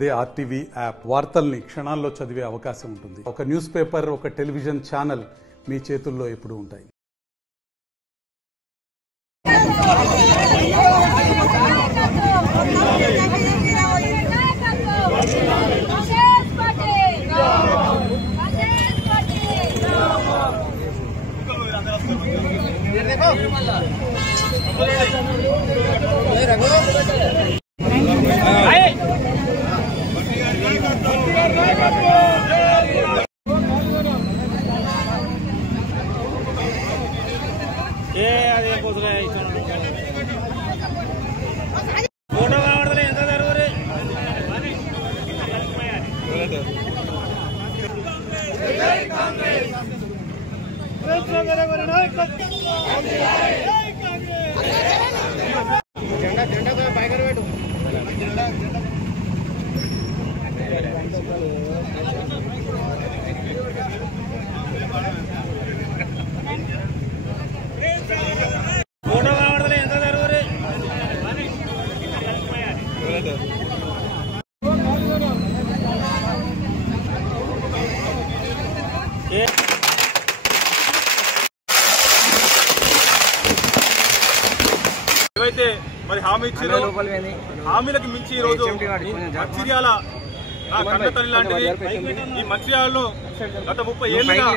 అదే RTV app వార్తల్ని క్షణాల్లో చదివే అవకాశం ఉంటుంది. ఒక న్యూస్ పేపర్, ఒక టెలివిజన్ ఛానల్ మీ చేతుల్లో ఎప్పుడూ ఉంటాయి. ఏవైతే మరి హామీ ఇచ్చారో హామీలకు మించి ఈ రోజు మంచిర్యాల కన్న తల్లి లాంటిది. ఈ మంచిర్యాలలో గత 30 ఏళ్లుగా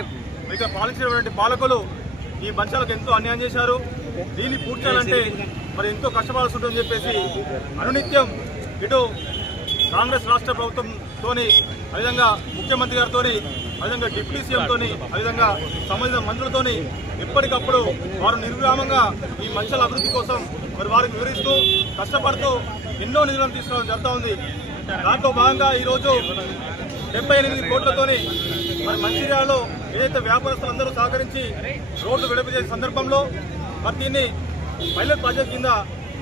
ఇక్కడ పాలించినటువంటి పాలకులు ఈ మంచాలకు ఎంతో అన్యాయం చేశారు. దీన్ని పూడ్చాలంటే మరి ఎంతో కష్టపడాల్సి ఉంటుందని చెప్పేసి అనునిత్యం ఇటు కాంగ్రెస్ రాష్ట్ర ప్రభుత్వంతో, అదేవిధంగా ముఖ్యమంత్రి గారితో, అదేవిధంగా డిప్యూటీ సీఎంతో, అదేవిధంగా సంబంధిత మంత్రులతో ఎప్పటికప్పుడు వారు నిర్విరామంగా ఈ మంచాల అభివృద్ధి కోసం మరి వారికి వివరిస్తూ కష్టపడుతూ ఎన్నో నిధులను తీసుకోవడం జరుగుతూ ఉంది. దాంట్లో భాగంగా ఈరోజు 78 కోట్లతోని మరి మంచిర్యాలలో ఏదైతే వ్యాపారస్తులందరూ సహకరించి రోడ్లు విడుదల చేసే సందర్భంలో మరి దీన్ని పైలట్ ప్రాజెక్ట్ కింద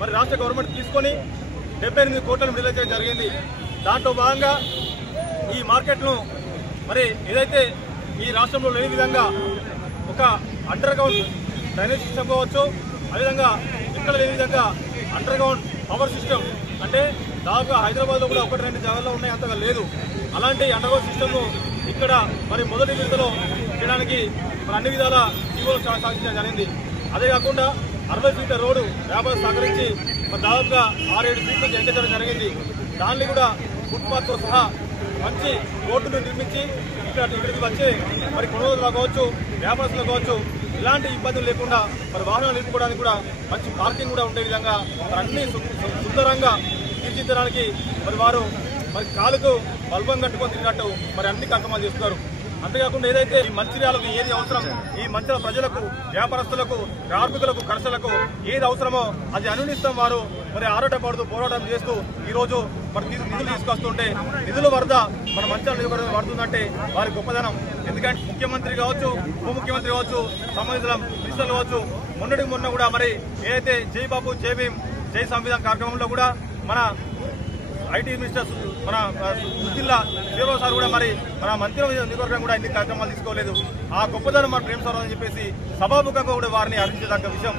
మరి రాష్ట్ర గవర్నమెంట్ తీసుకొని 78 కోట్లను విడుదల చేయడం జరిగింది. దాంట్లో భాగంగా ఈ మార్కెట్ను మరి ఏదైతే ఈ రాష్ట్రంలో లేని విధంగా ఒక అండర్ గ్రౌండ్ డ్రైనేజ్ సిస్టమ్ కావచ్చు, అదేవిధంగా ఇక్కడ లేని విధంగా అండర్ గ్రౌండ్ పవర్ సిస్టమ్, అంటే దాదాపుగా హైదరాబాద్లో కూడా 1-2 జాగాల్లో ఉన్నాయి, అంతగా లేదు. అలాంటి అండర్ గ్రౌండ్ సిస్టమ్ను ఇక్కడ మరి మొదటి విడతలో చేయడానికి మరి అన్ని విధాల జీవోలు సాధించడం జరిగింది. అదే కాకుండా 60 ఫీట్ల రోడ్డు వ్యాపారం సహకరించి మరి దాదాపుగా 6-7 ఫీట్లకు ఎంచడం జరిగింది. దాన్ని కూడా ఫుట్పాత్తో సహా మంచి రోడ్డును నిర్మించి ఇక్కడికి వచ్చే మరి కొనుగోలు కావచ్చు, వ్యాపారస్తులు కావచ్చు, ఇలాంటి ఇబ్బందులు లేకుండా మరి వాహనాలు నిలుపుకోవడానికి కూడా మంచి పార్కింగ్ కూడా ఉండే విధంగా మరి అన్ని సుందరంగా తీర్చిదిద్దడానికి మరి వారు మరి కాలుకు బల్బం కట్టుకొని తిరిగినట్టు మరి అన్ని కార్యక్రమాలు చేస్తున్నారు. అంతేకాకుండా ఏదైతే ఈ మంచిర్యాలకు ఏది అవసరం, ఈ మంచిర్యాల ప్రజలకు, వ్యాపారస్తులకు, కార్మికులకు, కర్షకులకు ఏది అవసరమో అది అనునిస్తాం వారు మరి ఆరాటపడుతూ పోరాటం చేస్తూ ఈరోజు మరి నిధులు తీసుకొస్తుంటే నిధుల వరద మన మంచిర్యాల నియోజకవర్గం పడుతుందంటే వారి గొప్పదనం. ఎందుకంటే ముఖ్యమంత్రి కావచ్చు, ఉప ముఖ్యమంత్రి కావచ్చు, సంబంధిత మినిస్టర్లు కావచ్చు, మొన్నటికి మొన్న కూడా మరి ఏదైతే జై బాబు జై భీమ్ జై సంవిధాన్ కార్యక్రమంలో కూడా మన ఐటీ మినిస్టర్ మన జిల్లా శ్రీరావు సార్ కూడా మరి మన మంత్రి నియోజకవర్గం కూడా ఇన్ని కార్యక్రమాలు తీసుకోలేదు. ఆ గొప్పదనం మన ప్రేమ సార్ అని చెప్పేసి సభాముఖంగా కూడా వారిని హరించదగ్గ విషయం.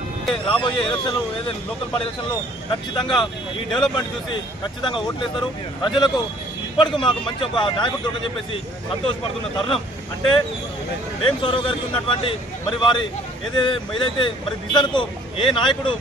రాబోయే ఎలక్షన్లు, ఏదైతే లోకల్ పార్టీ ఎలక్షన్లో ఖచ్చితంగా ఈ డెవలప్మెంట్ చూసి ఖచ్చితంగా ఓట్లేస్తారు. ప్రజలకు ఇప్పటికీ మాకు మంచి ఒక నాయకుడు దొరకని చెప్పేసి సంతోషపడుతున్న తరుణం. అంటే ప్రేమ సారావు గారికి ఉన్నటువంటి మరి వారి ఏదైతే మరి విజన్కు ఏ నాయకుడు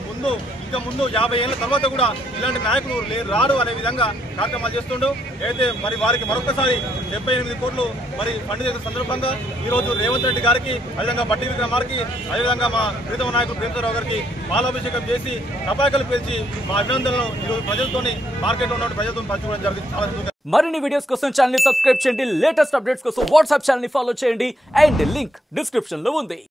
ఇంకా ముందు 50 ఏళ్ల తర్వాత కూడా ఇలాంటి నాయకులు రాడు అనే విధంగా కార్యక్రమాలు చేస్తుండో అయితే మరి వారికి మరొకసారి 78 కోట్లు మరి ఫండ్ చేసిన సందర్భంగా ఈరోజు రేవంత్ రెడ్డి గారికి, అదేవిధంగా బట్టి విక్రమార్కి, అదేవిధంగా మా ప్రీతమ నాయకుడు ప్రేమసారావు గారికి పాలాభిషేకం చేసి టపాకాయలు పేల్చి మా అభినందనలు ఈరోజు ప్రజలతోని మార్కెట్లో ఉన్న ప్రజలతో పంచుకోవడం జరిగింది. చాలా మరిన్ని వీడియోస్ కోసం ఛానల్ ని సబ్స్క్రైబ్ చేయండి. లేటెస్ట్ అప్డేట్స్ కోసం వాట్సాప్ ఛానల్ ని ఫాలో చేయండి. అండ్ లింక్ డిస్క్రిప్షన్ లో ఉంది.